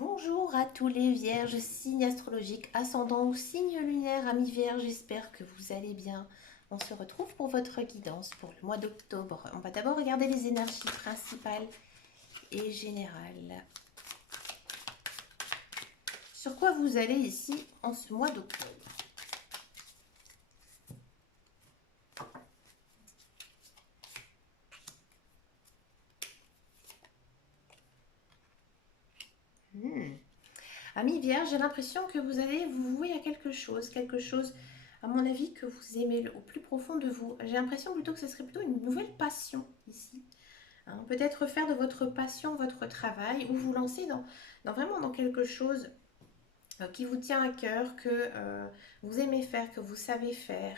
Bonjour à tous les vierges, signes astrologiques, ascendant ou signe lunaire, amis vierges, j'espère que vous allez bien. On se retrouve pour votre guidance pour le mois d'octobre. On va d'abord regarder les énergies principales et générales. Sur quoi vous allez ici en ce mois d'octobre? Amis vierges, j'ai l'impression que vous allez vous vouer à quelque chose, à mon avis, que vous aimez au plus profond de vous. J'ai l'impression plutôt que ce serait plutôt une nouvelle passion ici. Hein, peut-être faire de votre passion votre travail ou vous lancer vraiment dans quelque chose qui vous tient à cœur, que vous aimez faire, que vous savez faire,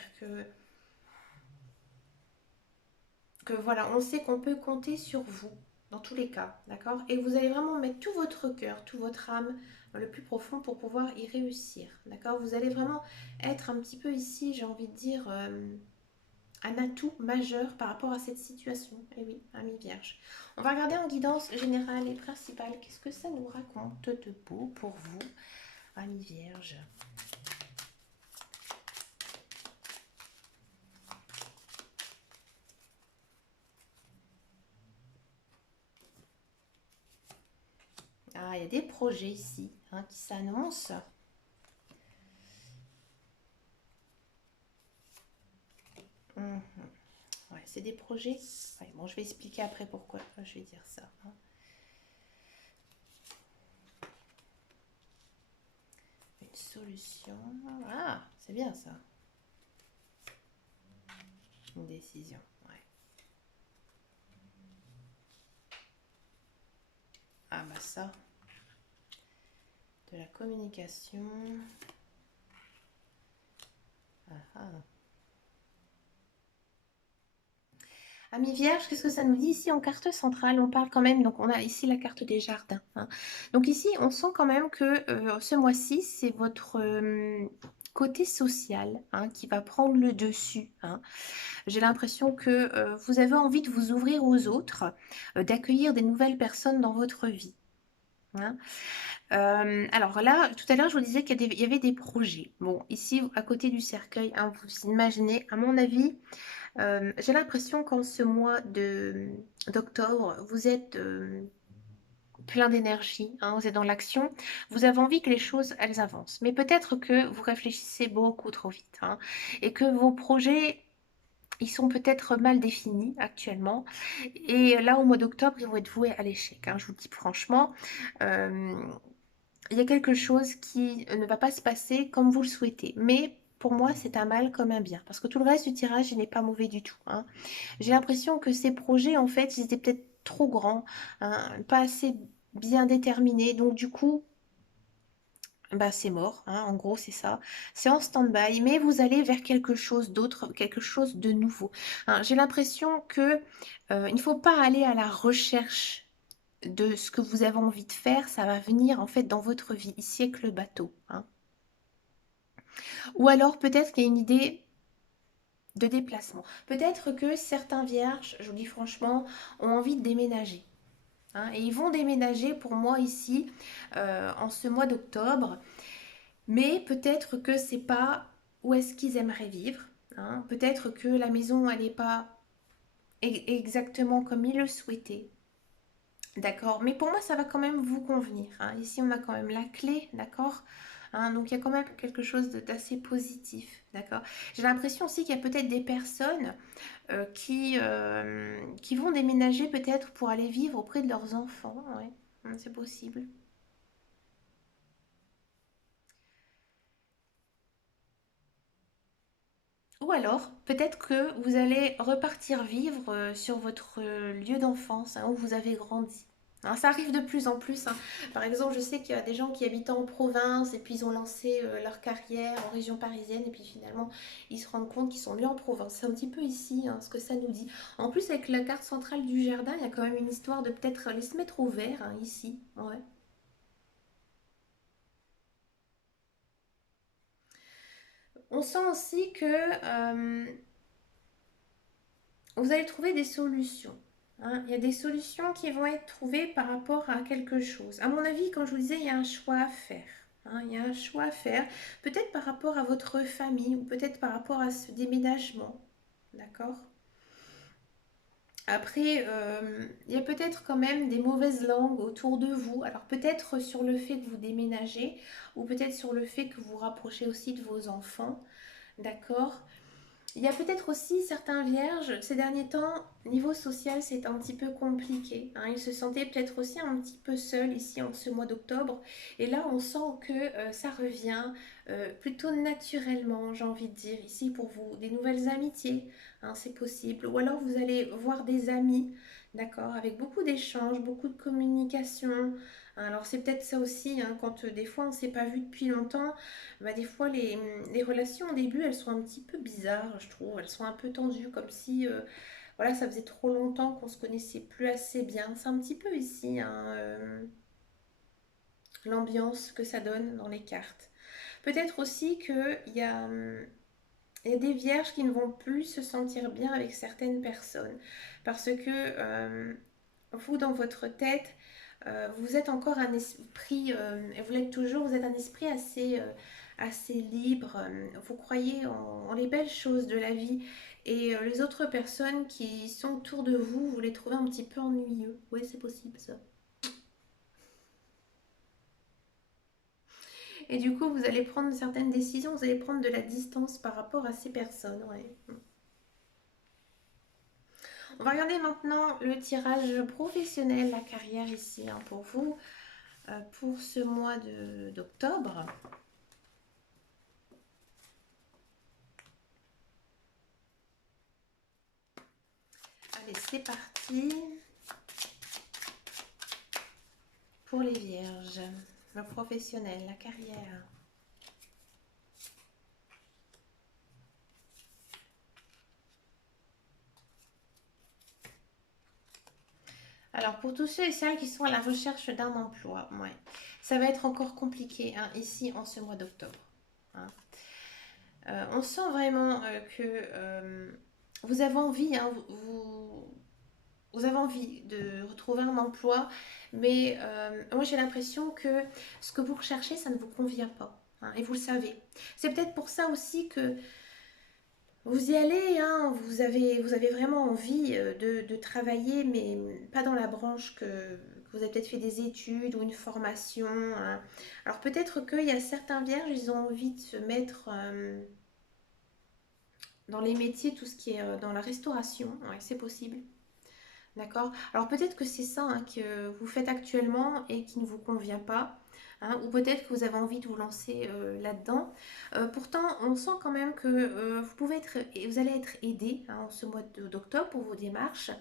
que voilà, on sait qu'on peut compter sur vous dans tous les cas, d'accord? Et vous allez vraiment mettre tout votre cœur, tout votre âme dans le plus profond pour pouvoir y réussir, d'accord? Vous allez vraiment être un petit peu ici, j'ai envie de dire, un atout majeur par rapport à cette situation. Et oui, ami vierge. On va regarder en guidance générale et principale. Qu'est-ce que ça nous raconte de beau pour vous, ami vierge? Ah, il y a des projets ici hein, qui s'annoncent. Mhm. Ouais, c'est des projets. Ouais, bon, je vais expliquer après pourquoi je vais dire ça. Hein. Une solution. Ah, c'est bien ça. Une décision. Ouais. Ah bah ça. De la communication. Ah ah. Amis vierge, qu'est-ce que ça nous dit ici en carte centrale? On parle quand même, donc on a ici la carte des jardins. Hein. Donc ici, on sent quand même que ce mois-ci, c'est votre côté social hein, qui va prendre le dessus. Hein. J'ai l'impression que vous avez envie de vous ouvrir aux autres, d'accueillir des nouvelles personnes dans votre vie. Hein. Alors là, tout à l'heure, je vous disais qu'il y avait des projets. Bon, ici, à côté du cercueil, hein, vous imaginez, à mon avis, j'ai l'impression qu'en ce mois d'octobre, vous êtes plein d'énergie, hein, vous êtes dans l'action, vous avez envie que les choses, elles avancent. Mais peut-être que vous réfléchissez beaucoup trop vite hein, et que vos projets, ils sont peut-être mal définis actuellement. Et là, au mois d'octobre, ils vont être voués à l'échec. Hein, je vous le dis franchement. Euh, il y a quelque chose qui ne va pas se passer comme vous le souhaitez. Mais pour moi, c'est un mal comme un bien. Parce que tout le reste du tirage, il n'est pas mauvais du tout. Hein. J'ai l'impression que ces projets, en fait, ils étaient peut-être trop grands, hein, pas assez bien déterminés. Donc, du coup, bah, c'est mort. Hein, en gros, c'est ça. C'est en stand-by. Mais vous allez vers quelque chose d'autre, quelque chose de nouveau. Hein, j'ai l'impression que il ne faut pas aller à la recherche de ce que vous avez envie de faire. Ça va venir, en fait, dans votre vie. Ici, avec le bateau. Hein. Ou alors, peut-être qu'il y a une idée de déplacement. Peut-être que certains vierges, je vous dis franchement, ont envie de déménager. Hein, et ils vont déménager pour moi ici en ce mois d'octobre. Mais peut-être que c'est pas où est-ce qu'ils aimeraient vivre. Hein. Peut-être que la maison, elle n'est pas exactement comme ils le souhaitaient. D'accord, mais pour moi, ça va quand même vous convenir. Hein. Ici, on a quand même la clé, d'accord. Hein, donc, il y a quand même quelque chose d'assez positif, d'accord. J'ai l'impression aussi qu'il y a peut-être des personnes qui vont déménager peut-être pour aller vivre auprès de leurs enfants. Ouais, c'est possible. Ou alors, peut-être que vous allez repartir vivre sur votre lieu d'enfance hein, où vous avez grandi. Hein, ça arrive de plus en plus. Hein. Par exemple, je sais qu'il y a des gens qui habitent en province et puis ils ont lancé leur carrière en région parisienne et puis finalement ils se rendent compte qu'ils sont mieux en province. C'est un petit peu ici hein, ce que ça nous dit. En plus, avec la carte centrale du jardin, il y a quand même une histoire de peut-être les se mettre au vert hein, ici. Ouais. On sent aussi que vous allez trouver des solutions. Hein. Il y a des solutions qui vont être trouvées par rapport à quelque chose. À mon avis, comme je vous disais, il y a un choix à faire. Hein. Il y a un choix à faire, peut-être par rapport à votre famille ou peut-être par rapport à ce déménagement. D'accord? Après, il y a peut-être quand même des mauvaises langues autour de vous. Alors peut-être sur le fait que vous déménagez ou peut-être sur le fait que vous vous rapprochez aussi de vos enfants. D'accord? Il y a peut-être aussi certains vierges, ces derniers temps, niveau social, c'est un petit peu compliqué. Hein. Ils se sentaient peut-être aussi un petit peu seuls ici en ce mois d'octobre. Et là, on sent que ça revient plutôt naturellement, j'ai envie de dire, ici pour vous. Des nouvelles amitiés, hein, c'est possible. Ou alors vous allez voir des amis, d'accord, avec beaucoup d'échanges, beaucoup de communication. Alors c'est peut-être ça aussi, hein, quand des fois on ne s'est pas vu depuis longtemps, bah, des fois les relations au début elles sont un petit peu bizarres, je trouve. Elles sont un peu tendues, comme si voilà, ça faisait trop longtemps qu'on se connaissait plus assez bien. C'est un petit peu ici, hein, l'ambiance que ça donne dans les cartes. Peut-être aussi il y a des vierges qui ne vont plus se sentir bien avec certaines personnes parce que vous, dans votre tête, vous êtes encore un esprit, et vous l'êtes toujours, vous êtes un esprit assez libre. Vous croyez en les belles choses de la vie. Et les autres personnes qui sont autour de vous, vous les trouvez un petit peu ennuyeux. Oui, c'est possible ça. Et du coup, vous allez prendre certaines décisions, vous allez prendre de la distance par rapport à ces personnes. Ouais. On va regarder maintenant le tirage professionnel, la carrière ici, hein, pour vous, pour ce mois d'octobre. Allez, c'est parti pour les vierges. Le professionnel, la carrière. Alors, pour tous ceux et celles qui sont à la recherche d'un emploi, ouais, ça va être encore compliqué, hein, ici en ce mois d'octobre. Hein. On sent vraiment que vous avez envie, hein, vous avez envie de retrouver un emploi, mais moi j'ai l'impression que ce que vous recherchez, ça ne vous convient pas. Hein, et vous le savez. C'est peut-être pour ça aussi que vous y allez, hein, vous avez vraiment envie de travailler, mais pas dans la branche que vous avez peut-être fait des études ou une formation. Hein. Alors peut-être qu'il y a certains vierges, ils ont envie de se mettre dans les métiers, tout ce qui est dans la restauration. Ouais, c'est possible. D'accord. Alors peut-être que c'est ça, hein, que vous faites actuellement et qui ne vous convient pas. Hein, ou peut-être que vous avez envie de vous lancer là-dedans. Pourtant, on sent quand même que vous allez être aidé, hein, en ce mois d'octobre pour vos démarches,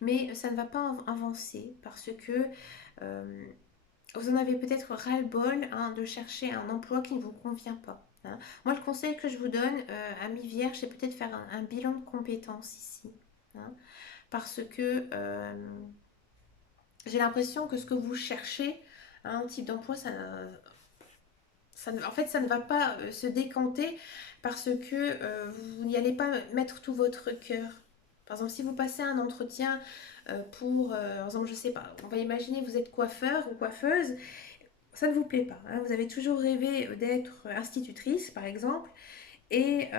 mais ça ne va pas avancer parce que euh, vous en avez peut-être ras-le-bol, hein, de chercher un emploi qui ne vous convient pas. Hein. Moi, le conseil que je vous donne, ami Vierge, c'est peut-être faire un bilan de compétences ici. Hein, parce que j'ai l'impression que ce que vous cherchez, un type d'emploi, en fait, ça ne va pas se décanter parce que vous n'y allez pas mettre tout votre cœur. Par exemple, si vous passez un entretien par exemple, je sais pas, on va imaginer vous êtes coiffeur ou coiffeuse, ça ne vous plaît pas. Hein, vous avez toujours rêvé d'être institutrice, par exemple, et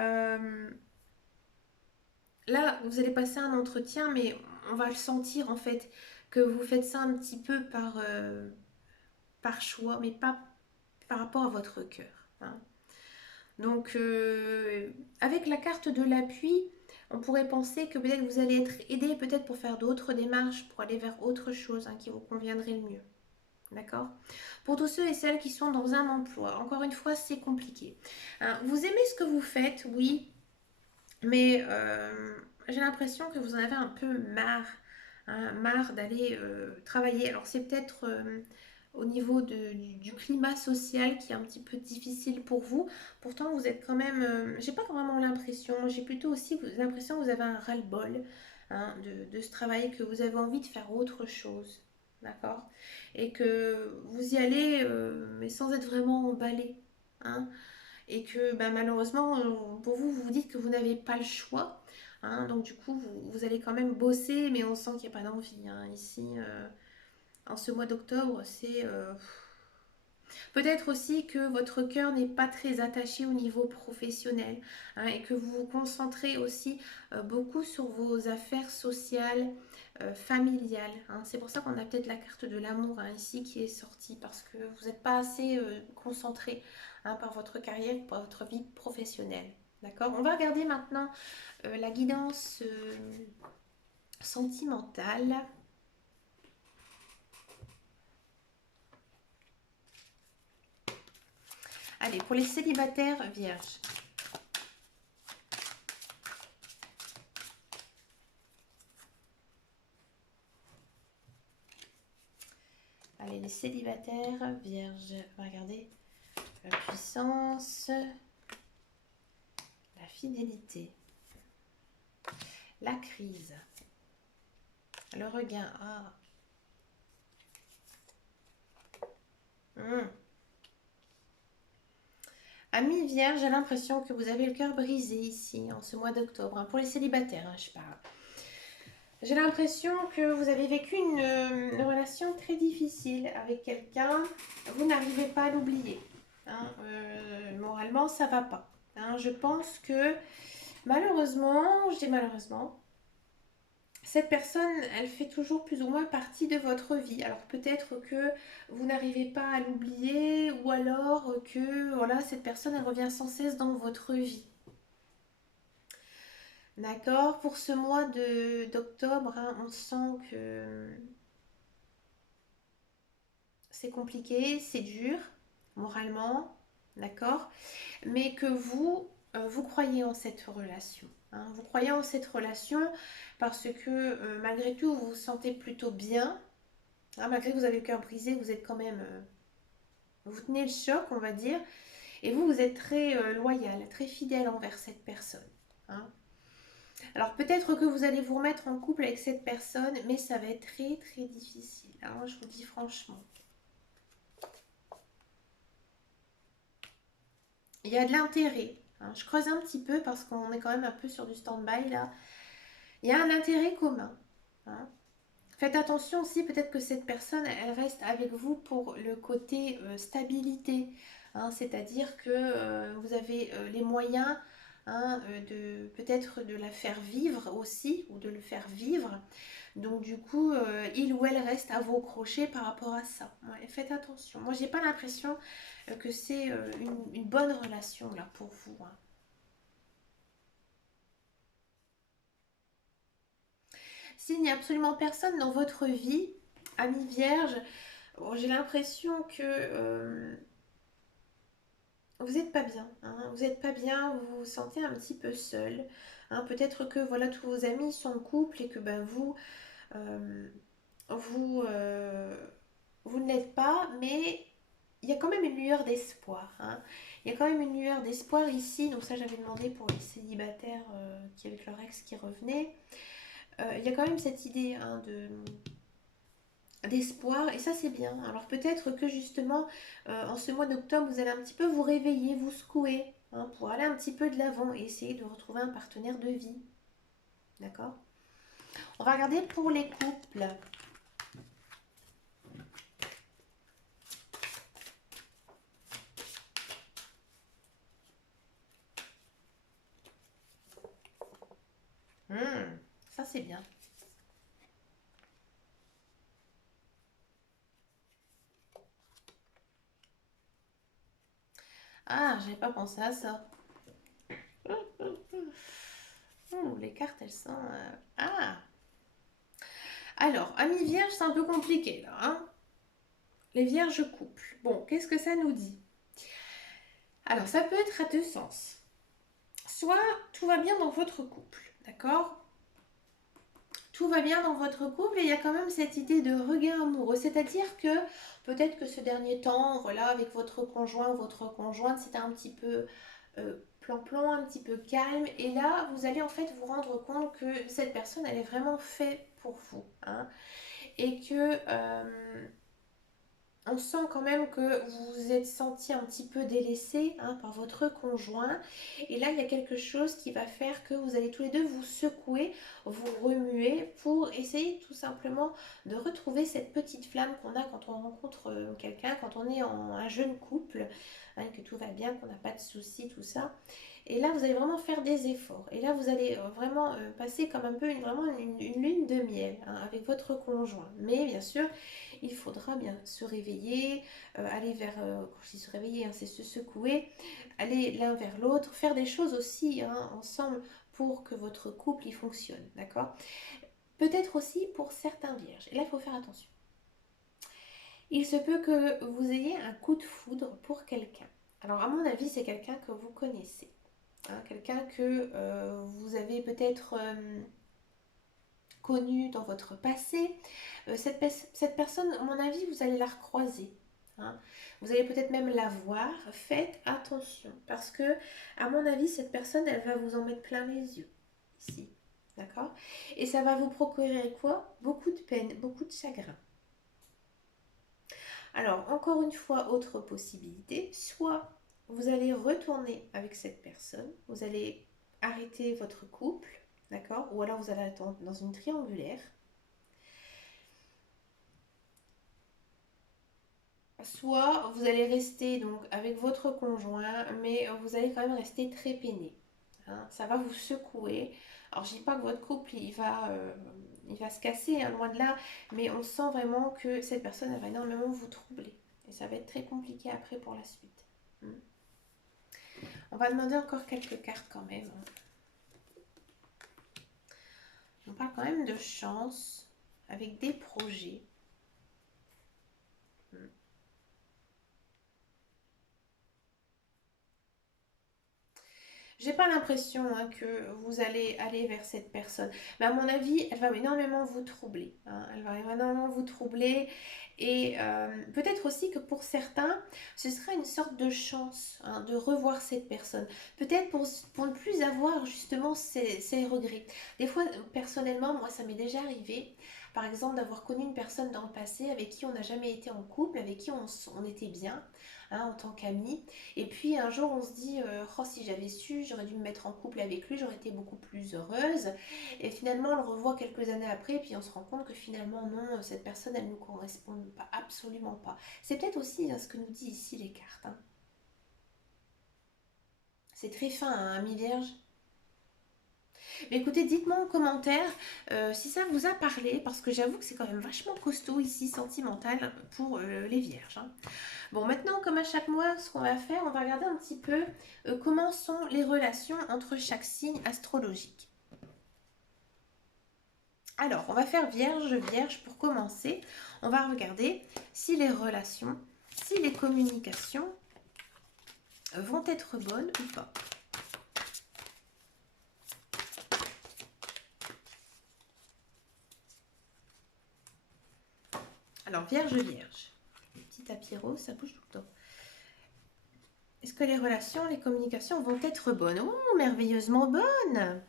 là, vous allez passer un entretien, mais on va le sentir en fait que vous faites ça un petit peu par choix, mais pas par rapport à votre cœur. Hein. Donc, avec la carte de l'appui, on pourrait penser que peut-être vous allez être aidé peut-être pour faire d'autres démarches, pour aller vers autre chose, hein, qui vous conviendrait le mieux. D'accord. Pour tous ceux et celles qui sont dans un emploi, encore une fois, c'est compliqué. Hein, vous aimez ce que vous faites, oui, mais j'ai l'impression que vous en avez un peu marre, hein, marre d'aller travailler. Alors c'est peut-être au niveau du climat social qui est un petit peu difficile pour vous. Pourtant vous êtes quand même, j'ai pas vraiment l'impression, j'ai plutôt aussi l'impression que vous avez un ras-le-bol, hein, de ce travail, que vous avez envie de faire autre chose. D'accord. Et que vous y allez, mais sans être vraiment emballé. Hein, et que bah, malheureusement, pour vous, vous vous dites que vous n'avez pas le choix. hein. Donc du coup, vous allez quand même bosser, mais on sent qu'il n'y a pas d'envie, hein. Ici, en ce mois d'octobre, c'est... peut-être aussi que votre cœur n'est pas très attaché au niveau professionnel, hein, et que vous vous concentrez aussi beaucoup sur vos affaires sociales, familiales, hein. C'est pour ça qu'on a peut-être la carte de l'amour, hein, ici qui est sortie, parce que vous n'êtes pas assez concentré, hein, par votre carrière, par votre vie professionnelle. D'accord. On va regarder maintenant la guidance sentimentale. Allez, pour les célibataires vierges. Allez, les célibataires vierges. On va regarder la puissance, la fidélité, la crise, le regain. Ah. Amis vierges, j'ai l'impression que vous avez le cœur brisé ici, en ce mois d'octobre, hein. Pour les célibataires, hein, je parle. J'ai l'impression que vous avez vécu une relation très difficile avec quelqu'un. Vous n'arrivez pas à l'oublier, hein. Moralement, ça va pas, hein. Je pense que malheureusement, je dis malheureusement, cette personne, elle fait toujours plus ou moins partie de votre vie. Alors peut-être que vous n'arrivez pas à l'oublier, ou alors que voilà, cette personne, elle revient sans cesse dans votre vie. D'accord. Pour ce mois d'octobre, hein, on sent que c'est compliqué, c'est dur, moralement, d'accord, mais que vous croyez en cette relation, hein. Vous croyez en cette relation parce que malgré tout, vous vous sentez plutôt bien, hein. Malgré que vous avez le cœur brisé, vous êtes quand même... vous tenez le choc, on va dire, et vous êtes très loyal, très fidèle envers cette personne, hein. Alors peut-être que vous allez vous remettre en couple avec cette personne, mais ça va être très très difficile, hein, je vous dis franchement. Il y a de l'intérêt, hein. Je creuse un petit peu parce qu'on est quand même un peu sur du stand-by là. Il y a un intérêt commun, hein. Faites attention aussi, peut-être que cette personne, elle reste avec vous pour le côté stabilité, hein. C'est-à-dire que vous avez les moyens, hein, de peut-être de la faire vivre aussi, ou de le faire vivre. Donc du coup, il ou elle reste à vos crochets par rapport à ça. Ouais, faites attention. Moi, j'ai pas l'impression que c'est une bonne relation là pour vous, hein. S'il n'y a absolument personne dans votre vie, ami vierge, bon, j'ai l'impression que vous n'êtes pas bien, hein. Vous n'êtes pas bien, vous vous sentez un petit peu seul, hein. Peut-être que voilà, tous vos amis sont en couple et que ben, euh, vous, vous ne l'êtes pas, mais il y a quand même une lueur d'espoir, hein. Il y a quand même une lueur d'espoir ici. Donc ça, j'avais demandé pour les célibataires qui avec leur ex qui revenaient. Il y a quand même cette idée, hein, d'espoir, et ça c'est bien. Alors peut-être que justement en ce mois d'octobre vous allez un petit peu vous réveiller, vous secouer, hein, pour aller un petit peu de l'avant et essayer de retrouver un partenaire de vie. D'accord. On va regarder pour les couples. Ça c'est bien. Ah, j'avais pas pensé à ça. Les cartes elles sont... Ah. Alors, amis vierges, c'est un peu compliqué là, hein. Les vierges couples. Bon, qu'est-ce que ça nous dit? Alors, ça peut être à deux sens. Soit tout va bien dans votre couple, d'accord? Tout va bien dans votre couple et il y a quand même cette idée de regain amoureux. C'est-à-dire que peut-être que ce dernier temps, voilà, avec votre conjoint ou votre conjointe, c'était un petit peu plan-plan, un petit peu calme. Et là, vous allez en fait vous rendre compte que cette personne, elle est vraiment faite pour vous, hein. Et que on sent quand même que vous vous êtes senti un petit peu délaissé hein, par votre conjoint. Et là, il y a quelque chose qui va faire que vous allez tous les deux vous secouer, vous remuer pour essayer tout simplement de retrouver cette petite flamme qu'on a quand on rencontre quelqu'un, quand on est en un jeune couple, hein, que tout va bien, qu'on n'a pas de soucis, tout ça. Et là, vous allez vraiment faire des efforts. Et là, vous allez vraiment passer comme un peu vraiment une lune de miel hein, avec votre conjoint. Mais bien sûr, il faudra bien se réveiller, aller vers, quand je dis se réveiller, hein, c'est se secouer, aller l'un vers l'autre, faire des choses aussi hein, ensemble pour que votre couple y fonctionne, d'accord? Peut-être aussi pour certains vierges. Et là, il faut faire attention. Il se peut que vous ayez un coup de foudre pour quelqu'un. Alors, à mon avis, c'est quelqu'un que vous connaissez. Hein, quelqu'un que vous avez peut-être connu dans votre passé. Cette personne, à mon avis, vous allez la recroiser. Hein. Vous allez peut-être même la voir. Faites attention parce que, à mon avis, cette personne, elle va vous en mettre plein les yeux. Ici. D'accord? Et ça va vous procurer quoi? Beaucoup de peine, beaucoup de chagrin. Alors, encore une fois, autre possibilité, soit vous allez retourner avec cette personne, vous allez arrêter votre couple, d'accord? Ou alors vous allez attendre dans une triangulaire. Soit vous allez rester donc avec votre conjoint, mais vous allez quand même rester très peiné. Hein. Ça va vous secouer. Alors je dis pas que votre couple il va se casser, hein, loin de là, mais on sent vraiment que cette personne elle va énormément vous troubler. Et ça va être très compliqué après pour la suite. Hmm. On va demander encore quelques cartes quand même. On parle quand même de chance avec des projets. Hmm. J'ai pas l'impression hein, que vous allez aller vers cette personne. Mais à mon avis, elle va énormément vous troubler. Hein. Elle va énormément vous troubler. Et peut-être aussi que pour certains, ce sera une sorte de chance hein, de revoir cette personne. Peut-être pour ne plus avoir justement ces regrets. Des fois, personnellement, moi, ça m'est déjà arrivé. Par exemple, d'avoir connu une personne dans le passé avec qui on n'a jamais été en couple, avec qui on était bien hein, en tant qu'amis. Et puis un jour, on se dit, oh, si j'avais su, j'aurais dû me mettre en couple avec lui, j'aurais été beaucoup plus heureuse. Et finalement, on le revoit quelques années après, et puis on se rend compte que finalement, non, cette personne, elle ne nous correspond pas, absolument pas. C'est peut-être aussi hein, ce que nous disent ici les cartes. Hein. C'est très fin, hein, ami vierge. Mais écoutez, dites-moi en commentaire si ça vous a parlé, parce que j'avoue que c'est quand même vachement costaud ici, sentimental, pour les vierges. Hein. Bon, maintenant, comme à chaque mois, ce qu'on va faire, on va regarder un petit peu comment sont les relations entre chaque signe astrologique. Alors, on va faire Vierge, Vierge pour commencer. On va regarder si les relations, si les communications vont être bonnes ou pas. Alors, Vierge, Vierge. Le petit tapis rose, ça bouge tout le temps. Est-ce que les relations, les communications vont être bonnes? Oh, merveilleusement bonnes!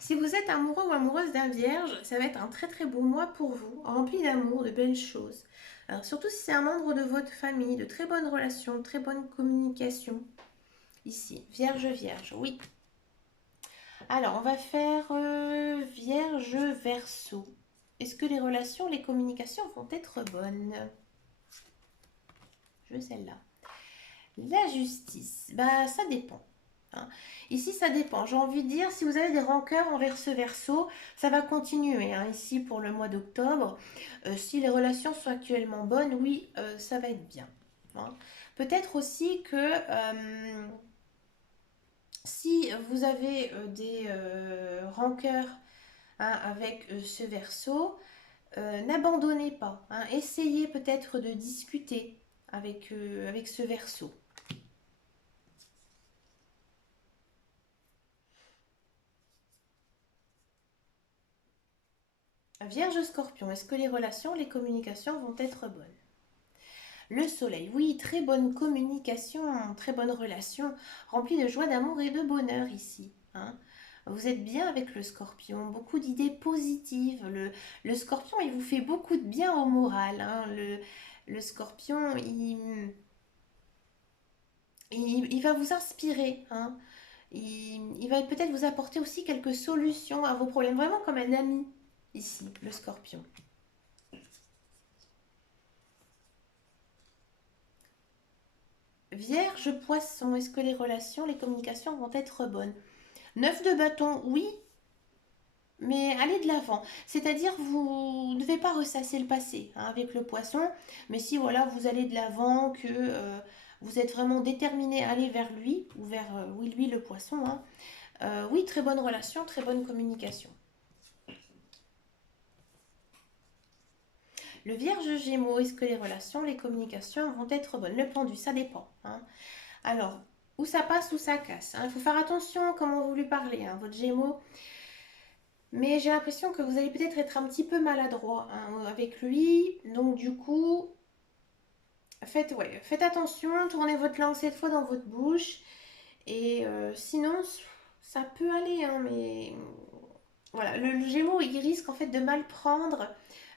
Si vous êtes amoureux ou amoureuse d'un vierge, ça va être un très très beau mois pour vous, rempli d'amour, de belles choses. Alors, surtout si c'est un membre de votre famille, de très bonnes relations, de très bonne communication. Ici, Vierge, Vierge, oui. Alors, on va faire Vierge, Verseau. Est-ce que les relations, les communications vont être bonnes? Je veux celle-là. La justice, bah ça dépend. Hein. Ici, ça dépend. J'ai envie de dire, si vous avez des rancœurs envers ce Verseau, ça va continuer. Hein, ici, pour le mois d'octobre, si les relations sont actuellement bonnes, oui, ça va être bien. Hein. Peut-être aussi que si vous avez des rancœurs hein, avec ce Verseau, n'abandonnez pas. Hein, essayez peut-être de discuter avec ce Verseau. Vierge Scorpion, est-ce que les relations, les communications vont être bonnes? Le soleil, oui, très bonne communication, très bonne relation, remplie de joie, d'amour et de bonheur ici. Hein. Vous êtes bien avec le scorpion, beaucoup d'idées positives. Le scorpion, il vous fait beaucoup de bien au moral. Hein. Le scorpion, il va vous inspirer, hein. Il va peut-être vous apporter aussi quelques solutions à vos problèmes, vraiment comme un ami ici, le scorpion. Vierge, poisson, est-ce que les relations, les communications vont être bonnes? Neuf de bâton, oui, mais allez de l'avant. C'est-à-dire, vous ne devez pas ressasser le passé, hein, avec le poisson, mais si voilà, vous allez de l'avant, que vous êtes vraiment déterminé à aller vers lui, ou vers, oui, lui, le poisson, hein, oui, très bonne relation, très bonne communication. Le Vierge Gémeaux, est-ce que les relations, les communications vont être bonnes? Le pendu, ça dépend, hein. Alors, où ça passe, où ça casse, hein. Il faut faire attention comment vous lui parlez, hein, votre Gémeaux. Mais j'ai l'impression que vous allez peut-être être un petit peu maladroit, hein, avec lui. Donc du coup, faites attention, tournez votre langue cette fois dans votre bouche. Et sinon, ça peut aller, hein, mais voilà, le Gémeaux, il risque en fait de mal prendre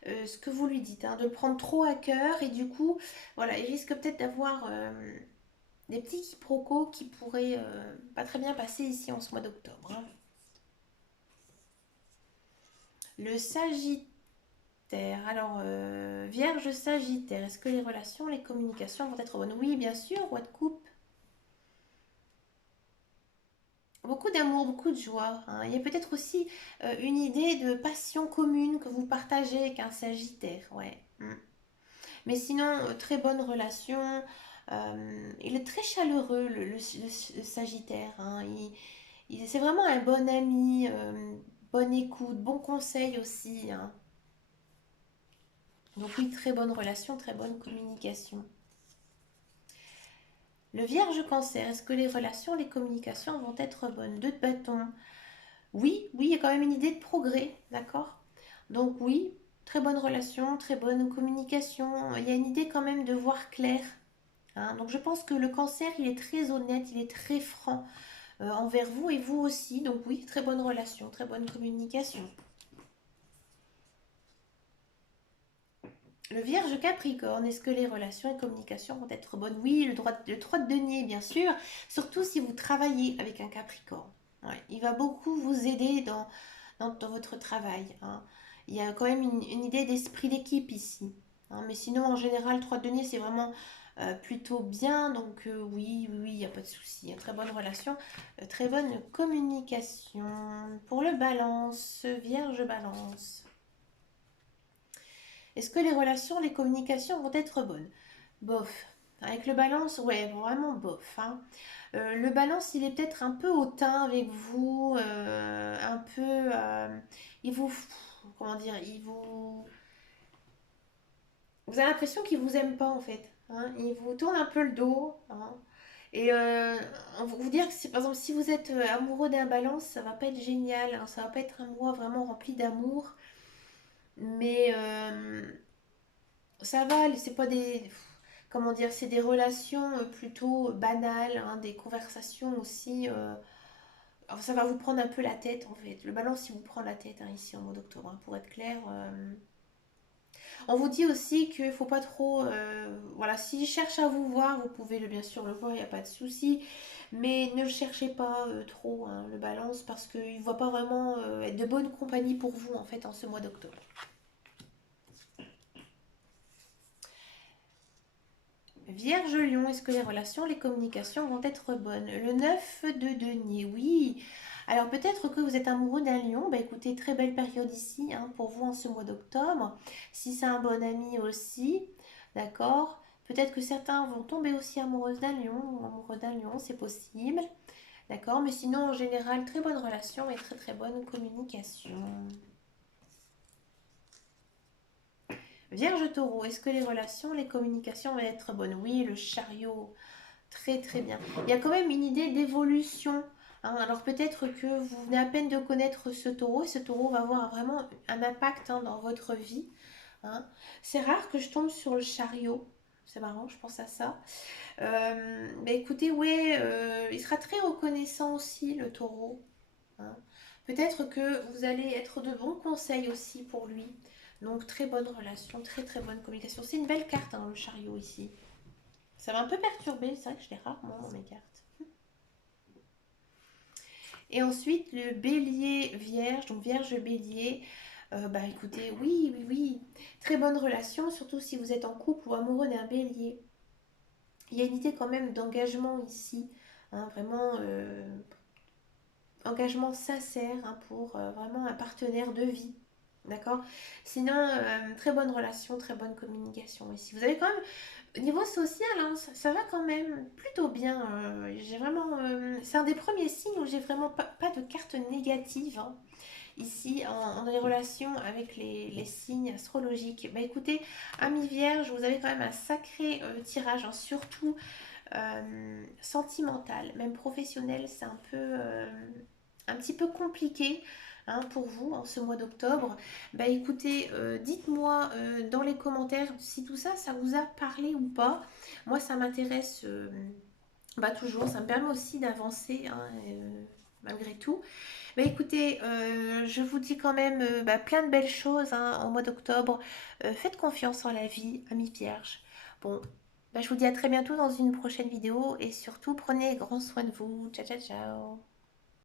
ce que vous lui dites, hein, de le prendre trop à cœur. Et du coup, voilà, il risque peut-être d'avoir des petits quiproquos qui pourraient pas très bien passer ici en ce mois d'octobre, hein. Le Sagittaire. Alors, Vierge Sagittaire, est-ce que les relations, les communications vont être bonnes? Oui, bien sûr, roi de coupe. Beaucoup d'amour, beaucoup de joie, hein. Il y a peut-être aussi une idée de passion commune que vous partagez avec un Sagittaire, ouais. Mm. Mais sinon, très bonne relation. Il est très chaleureux, le Sagittaire, hein. C'est vraiment un bon ami, bonne écoute, bon conseil aussi, hein. Donc oui, très bonne relation, très bonne communication. Le Vierge Cancer, est-ce que les relations, les communications vont être bonnes? Deux de bâton. Oui, oui, il y a quand même une idée de progrès, d'accord? Donc oui, très bonne relation, très bonne communication. Il y a une idée quand même de voir clair, hein. Donc je pense que le Cancer, il est très honnête, il est très franc envers vous et vous aussi. Donc oui, très bonne relation, très bonne communication. Le Vierge Capricorne, est-ce que les relations et communications vont être bonnes? Oui, le 3 de denier, bien sûr, surtout si vous travaillez avec un Capricorne. Ouais, il va beaucoup vous aider dans votre travail, hein. Il y a quand même une idée d'esprit d'équipe ici, hein. Mais sinon, en général, 3 de denier, c'est vraiment plutôt bien. Donc oui, oui, oui, il n'y a pas de souci, hein. Très bonne relation, très bonne communication. Pour le Balance, Vierge Balance. Est-ce que les relations, les communications vont être bonnes? Bof. Avec le balance, ouais, vraiment bof, hein. Le balance, il est peut-être un peu hautain avec vous, un peu... il vous... Comment dire? Vous avez l'impression qu'il vous aime pas, en fait, hein. Il vous tourne un peu le dos, hein. Et vous dire que, par exemple, si vous êtes amoureux d'un balance, ça va pas être génial, hein. Ça va pas être un mois vraiment rempli d'amour. Mais ça va, c'est pas des... Comment dire, c'est des relations plutôt banales, hein, des conversations aussi. Alors ça va vous prendre un peu la tête en fait. Le balance, il vous prend la tête, hein, ici en mois d'octobre, hein, pour être clair. On vous dit aussi qu'il ne faut pas trop. Voilà, s'il cherche à vous voir, vous pouvez bien sûr le voir, il n'y a pas de souci. Mais ne le cherchez pas trop, hein, le balance, parce qu'il ne voit pas vraiment être de bonne compagnie pour vous en fait en ce mois d'octobre. Vierge Lion, est-ce que les relations, les communications vont être bonnes? Le 9 de denier, oui. Alors peut-être que vous êtes amoureux d'un lion. Bah écoutez, très belle période ici, hein, pour vous en ce mois d'octobre. Si c'est un bon ami aussi, d'accord. Peut-être que certains vont tomber aussi amoureux d'un lion ou amoureux d'un lion, c'est possible. D'accord, mais sinon en général, très bonne relation et très très bonne communication. Vierge Taureau, est-ce que les relations, les communications vont être bonnes? Oui, le chariot. Très très bien. Il y a quand même une idée d'évolution, hein. Alors peut-être que vous venez à peine de connaître ce taureau et ce taureau va avoir vraiment un impact, hein, dans votre vie, hein. C'est rare que je tombe sur le chariot. C'est marrant, je pense à ça. Mais écoutez, ouais, il sera très reconnaissant aussi, le taureau, hein. Peut-être que vous allez être de bons conseils aussi pour lui. Donc très bonne relation, très très bonne communication. C'est une belle carte, hein, le chariot ici. Ça m'a un peu perturbée, c'est vrai que je l'ai rarement dans mes cartes. Et ensuite, le bélier vierge, donc vierge bélier. Bah écoutez, oui, oui, oui. Très bonne relation, surtout si vous êtes en couple ou amoureux d'un bélier. Il y a une idée quand même d'engagement ici. Hein, vraiment, engagement sincère, hein, pour vraiment un partenaire de vie. D'accord. Sinon, très bonne relation, très bonne communication ici. Vous avez quand même, au niveau social, hein, ça va quand même plutôt bien. J'ai vraiment, c'est un des premiers signes où j'ai vraiment pas de carte négative, hein, ici dans les relations avec les signes astrologiques. Bah écoutez, Ami Vierge, vous avez quand même un sacré tirage, hein, surtout sentimental, même professionnel, c'est un petit peu compliqué, hein, pour vous en ce mois d'octobre. Bah écoutez, dites-moi dans les commentaires si tout ça, ça vous a parlé ou pas. Moi, ça m'intéresse, bah, toujours, ça me permet aussi d'avancer, hein, malgré tout. Bah écoutez, je vous dis quand même bah, plein de belles choses, hein, en mois d'octobre. Faites confiance en la vie, amis vierges. Bon, bah, je vous dis à très bientôt dans une prochaine vidéo et surtout prenez grand soin de vous. Ciao, ciao, ciao.